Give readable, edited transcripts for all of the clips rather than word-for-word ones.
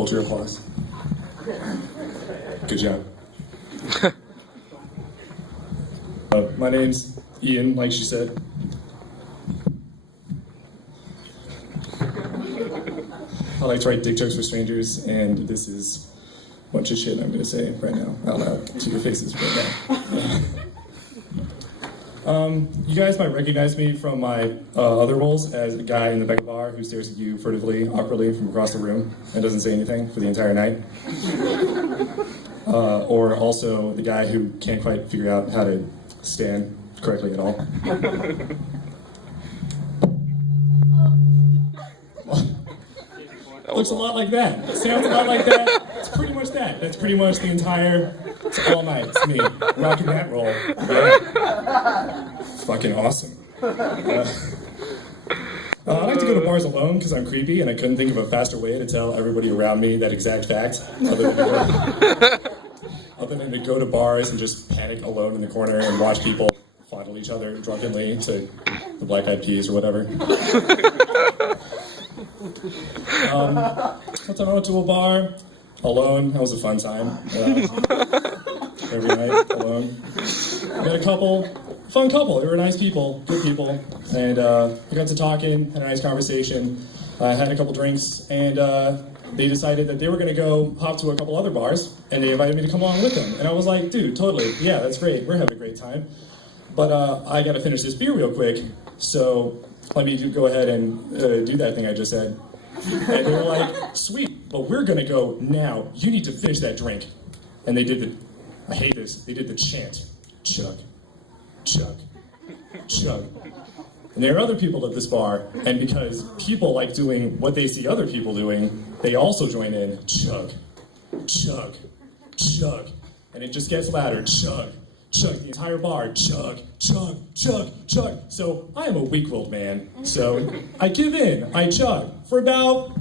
Hold your applause. Good job. My name's Ian, like she said. I like to write dick jokes for strangers, and this is a bunch of shit I'm going to say right now, out loud, to your faces right now. You guys might recognize me from my other roles as a guy in the back of the bar who stares at you furtively, awkwardly from across the room and doesn't say anything for the entire night. Or also the guy who can't quite figure out how to stand correctly at all. Looks a lot like that. Sounds a lot like that. It's pretty much that. That's pretty much the entire, it's all night. It's me, rocking that role. Yeah. Fucking awesome. I like to go to bars alone because I'm creepy and I couldn't think of a faster way to tell everybody around me that exact fact other than to go to bars and just panic alone in the corner and watch people fondle each other drunkenly to the Black Eyed Peas or whatever. One time I went to a bar alone. That was a fun time. Every night alone. Met a fun couple. They were nice people, good people, and we got to talking, had a nice conversation. Had a couple drinks, and they decided that they were going to go hop to a couple other bars, and they invited me to come along with them. And I was like, dude, totally, yeah, that's great. We're having a great time. But I got to finish this beer real quick, so let me go ahead and do that thing I just said. And they were like, sweet, but we're going to go now. You need to finish that drink. And they did I hate this, they did the chant. Chug, chug, chug. And there are other people at this bar, and because people like doing what they see other people doing, they also join in. Chug, chug, chug. And it just gets louder. Chug, chug. The entire bar. Chug, chug, chug, chug. So I am a weak-willed man. So I give in. I chug for about...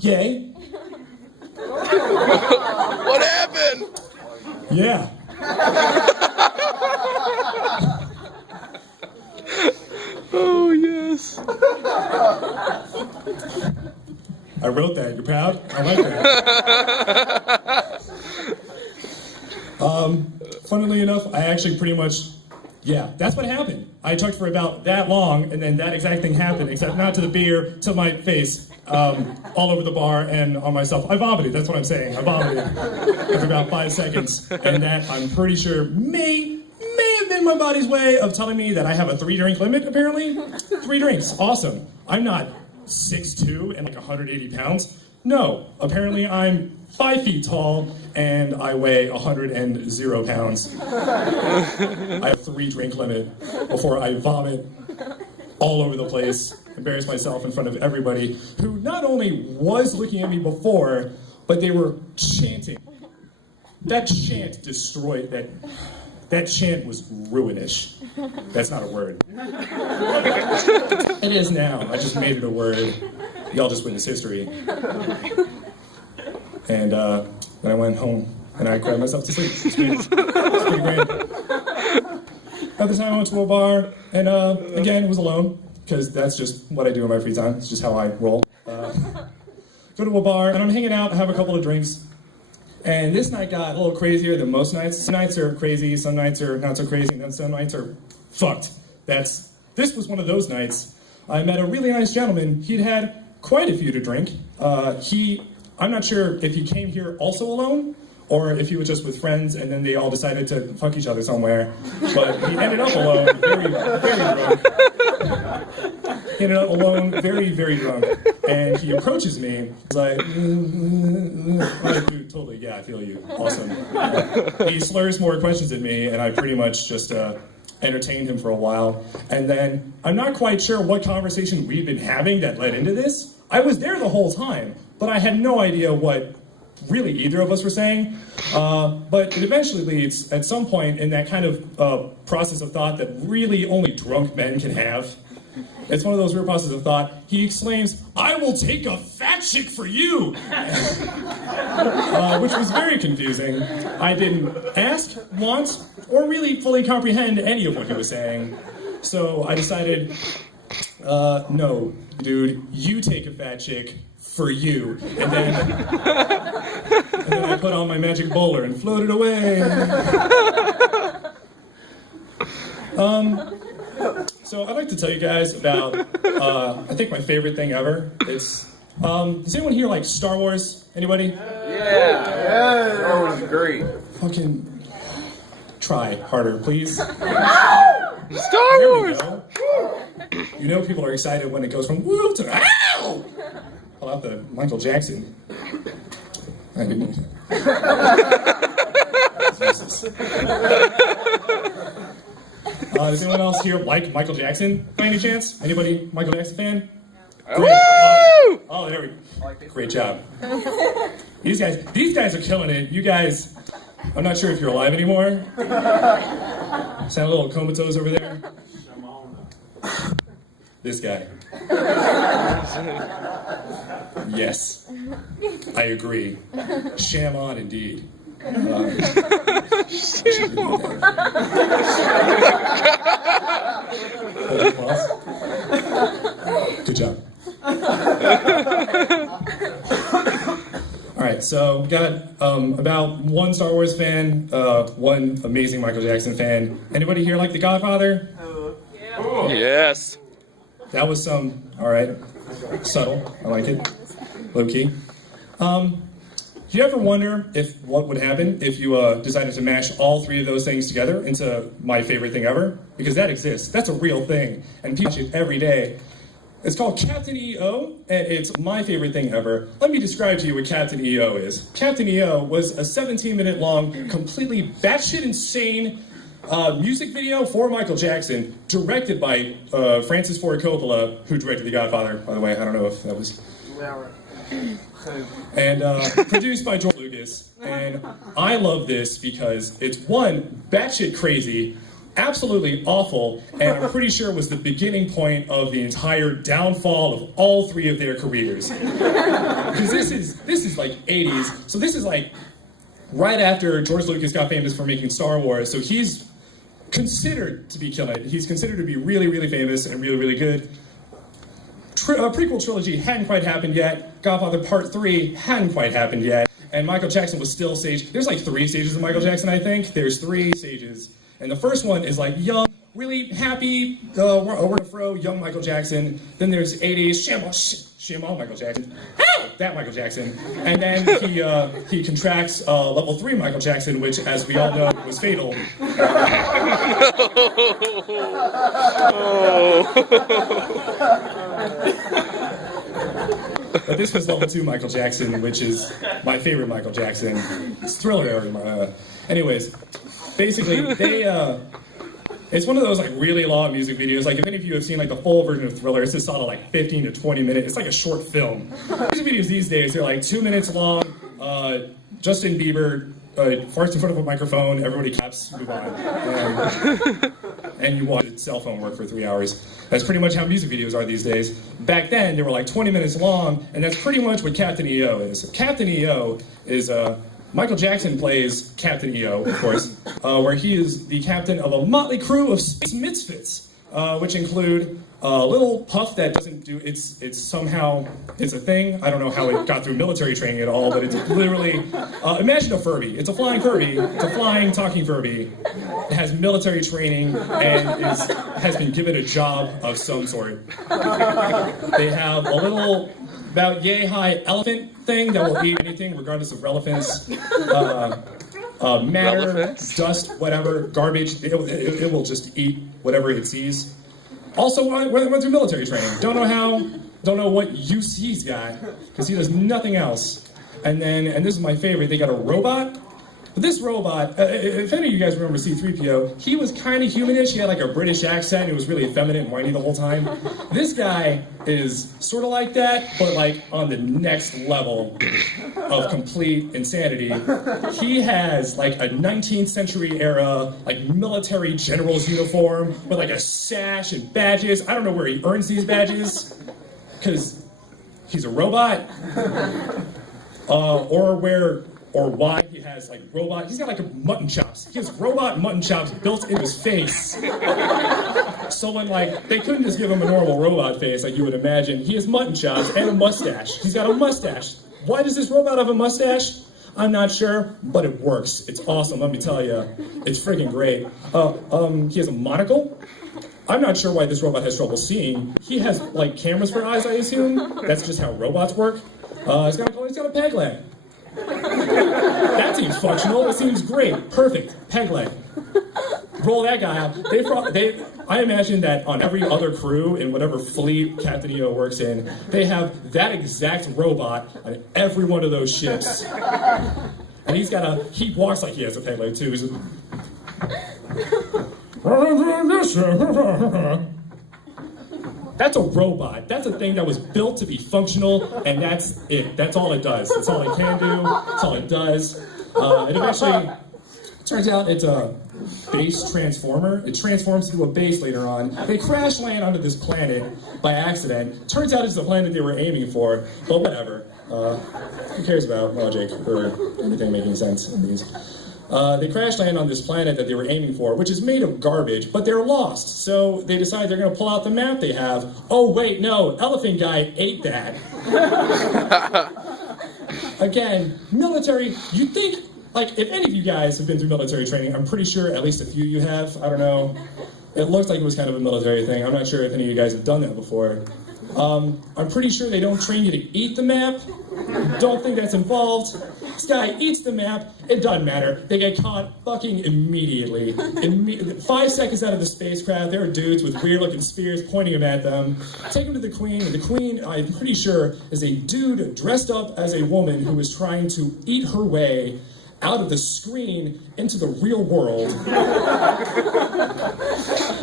Yay. What happened? Yeah. Oh, yes. I wrote that. You're proud? I like that. Funnily enough, I actually pretty much, yeah, that's what happened. I chugged for about that long, and then that exact thing happened, except not to the beer, to my face, all over the bar and on myself. I vomited, that's what I'm saying. I vomited after about 5 seconds, and that, I'm pretty sure, may have been my body's way of telling me that I have a 3-drink limit, apparently. 3 drinks, awesome. I'm not 6'2" and like 180 pounds. No, apparently I'm 5 feet tall and I weigh 100 pounds. I have 3-drink limit before I vomit all over the place, embarrass myself in front of everybody who not only was looking at me before, but they were chanting. That chant destroyed that. That chant was ruinish. That's not a word. It is now. I just made it a word. Y'all just witnessed history. And then I went home and I cried myself to sleep. It's pretty great. At the time I went to a bar and again was alone because that's just what I do in my free time. It's just how I roll. Go to a bar and I'm hanging out, have a couple of drinks. And this night got a little crazier than most nights. Some nights are crazy, some nights are not so crazy, and then some nights are fucked. This was one of those nights. I met a really nice gentleman. He'd had quite a few to drink. I'm not sure if he came here also alone, or if he was just with friends and then they all decided to fuck each other somewhere. But he ended up alone, very, very drunk. He ended up alone, very, very drunk. And he approaches me. He's like, like, dude, totally, yeah, I feel you. Awesome. He slurs more questions at me, and I pretty much just entertained him for a while. And then I'm not quite sure what conversation we've been having that led into this. I was there the whole time, but I had no idea what really either of us were saying. But it eventually leads, at some point, in that kind of process of thought that really only drunk men can have. It's one of those weird processes of thought. He exclaims, "I will take a fat chick for you!" Which was very confusing. I didn't ask, want, or really fully comprehend any of what he was saying. So I decided, No, dude, you take a fat chick for you. And then I put on my magic bowler and floated away. So I'd like to tell you guys about, I think my favorite thing ever. It's, does anyone here like Star Wars? Anybody? Yeah. Star Wars is great. Fucking try harder, please. Star There we Wars! go. You know people are excited when it goes from woo to ow! Pull out the Michael Jackson. I didn't. Jesus. Does anyone else here like Michael Jackson by any chance? Anybody Michael Jackson fan? Great. Oh, there we go. Great job. These guys are killing it. You guys, I'm not sure if you're alive anymore. Sound a little comatose over there. This guy. Yes, I agree. Sham on, indeed. Good job. All right, so got about one Star Wars fan, one amazing Michael Jackson fan. Anybody here like The Godfather? Yes. That was some, all right, subtle. I like it. Low key. Do you ever wonder if what would happen if you decided to mash all three of those things together into my favorite thing ever? Because that exists. That's a real thing, and people watch it every day. It's called Captain EO, and it's my favorite thing ever. Let me describe to you what Captain EO is. Captain EO was a 17-minute long, completely batshit insane music video for Michael Jackson, directed by Francis Ford Coppola, who directed The Godfather, by the way. I don't know if that was... And produced by George Lucas. And I love this because it's one, batshit crazy, absolutely awful, and I'm pretty sure was the beginning point of the entire downfall of all three of their careers. Because this is like 80s, so this is like right after George Lucas got famous for making Star Wars, so he's considered to be killing it. He's considered to be really, really famous and really, really good. Prequel trilogy hadn't quite happened yet. Godfather Part 3 hadn't quite happened yet. And Michael Jackson was still staged. There's like 3 stages of Michael Jackson, I think. There's 3 stages. And the first one is like young, really happy, we're gonna throw young Michael Jackson. Then there's 80s, Shamo Michael Jackson. Ow! That Michael Jackson. And then he contracts level 3 Michael Jackson, which, as we all know, was fatal. But this was level 2 Michael Jackson, which is my favorite Michael Jackson. It's Thriller era. Anyways, basically, it's one of those like really long music videos. Like if any of you have seen like the full version of Thriller, it's just sort of like 15 to 20 minutes. It's like a short film. Music videos these days, they're like 2 minutes long. Justin Bieber farts in front of a microphone, everybody claps, move on. And you watch cell phone work for 3 hours. That's pretty much how music videos are these days. Back then, they were like 20 minutes long, and that's pretty much what Captain EO is. Captain EO is, Michael Jackson plays Captain EO, of course, where he is the captain of a motley crew of space misfits, which include a little puff that doesn't do, it's somehow, it's a thing. I don't know how it got through military training at all, but it's literally, imagine a Furby. It's a flying Furby. It's a flying, talking Furby. It has military training and has been given a job of some sort. They have a little, about yay-high elephant thing that will eat anything, regardless of relevance. Matter, Relevance? dust, whatever, garbage. It will just eat whatever it sees. Also, went through military training. Don't know how, don't know what use he's got, because he does nothing else. And this is my favorite, they got a robot. But this robot, if any of you guys remember C-3PO, he was kind of humanish. He had like a British accent. He was really effeminate and whiny the whole time. This guy is sort of like that, but like on the next level of complete insanity. He has like a 19th century era, like military general's uniform with like a sash and badges. I don't know where he earns these badges, because he's a robot, or why he has like robot, he's got like a mutton chops. He has robot mutton chops built in his face. So when like, they couldn't just give him a normal robot face like you would imagine. He has mutton chops and a mustache. He's got a mustache. Why does this robot have a mustache? I'm not sure, but it works. It's awesome, let me tell you. It's freaking great. He has a monocle. I'm not sure why this robot has trouble seeing. He has like cameras for eyes, I assume. That's just how robots work. He's got a peg leg. That seems functional. It seems great. Perfect. Peg leg. Roll that guy out. I imagine that on every other crew in whatever fleet Captain EO works in, they have that exact robot on every one of those ships. And he walks like he has a peg leg too. He's just, that's a robot. That's a thing that was built to be functional, and that's it. That's all it does. That's all it can do. That's all it does. It eventually turns out it's a base transformer. It transforms into a base later on. They crash land onto this planet by accident. Turns out it's the planet they were aiming for, but whatever. Who cares about logic or anything making sense in these? They crash land on this planet that they were aiming for, which is made of garbage, but they're lost. So they decide they're going to pull out the map they have. Oh, wait, no, Elephant Guy ate that. Again, military, you think, like, if any of you guys have been through military training, I'm pretty sure at least a few of you have. I don't know. It looks like it was kind of a military thing. I'm not sure if any of you guys have done that before. I'm pretty sure they don't train you to eat the map. Don't think that's involved. This guy eats the map. It doesn't matter. They get caught fucking immediately. 5 seconds out of the spacecraft, there are dudes with weird-looking spears pointing them at them. Take them to the Queen. The Queen, I'm pretty sure, is a dude dressed up as a woman who is trying to eat her way out of the screen into the real world.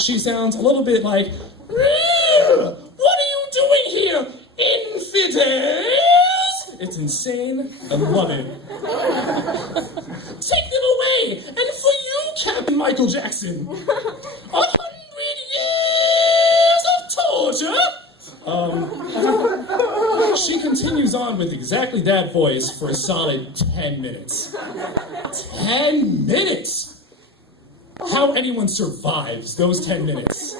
She sounds a little bit like, "What are you doing here, infidels?" It's insane. I love it. Take them away, and for you, Captain Michael Jackson, 100 years of torture. She continues on with exactly that voice for a solid 10 minutes. 10 minutes! How anyone survives those 10 minutes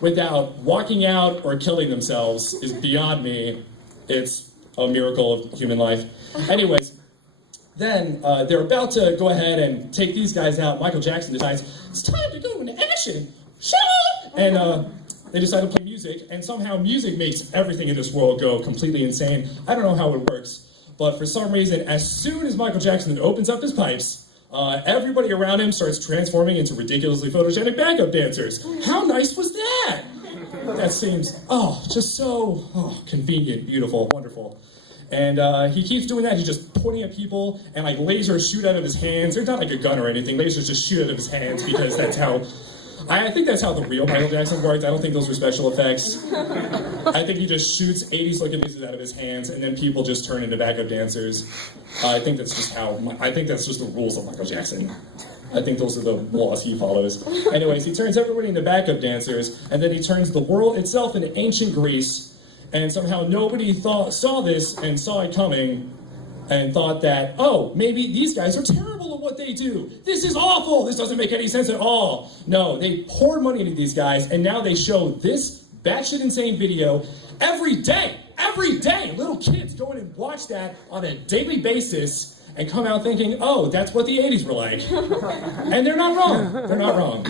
without walking out or killing themselves is beyond me. It's a miracle of human life. Anyways, then they're about to go ahead and take these guys out. Michael Jackson decides, it's time to go into action. Shut up! And they decide to play music, and somehow music makes everything in this world go completely insane. I don't know how it works, but for some reason, as soon as Michael Jackson opens up his pipes, everybody around him starts transforming into ridiculously photogenic backup dancers. How nice was that? That seems, just so convenient, beautiful, wonderful. And he keeps doing that. He's just pointing at people, and like lasers shoot out of his hands. They're not like a gun or anything. Lasers just shoot out of his hands because that's how, I think that's how the real Michael Jackson worked. I don't think those were special effects. I think he just shoots 80s looking lasers out of his hands, and then people just turn into backup dancers. I think that's just the rules of Michael Jackson. I think those are the laws he follows. Anyways, he turns everybody into backup dancers, and then he turns the world itself into ancient Greece, and somehow nobody saw this and saw it coming, and thought that, oh, maybe these guys are terrible at what they do. This is awful. This doesn't make any sense at all. No, they poured money into these guys, and now they show this batshit insane video every day. Every day, little kids go in and watch that on a daily basis and come out thinking, oh, that's what the 80s were like. And they're not wrong. They're not wrong.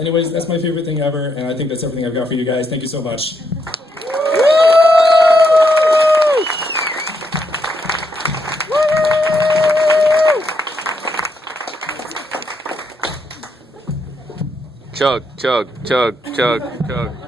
Anyways, that's my favorite thing ever, and I think that's everything I've got for you guys. Thank you so much. Chug, chug, chug, chug, chug.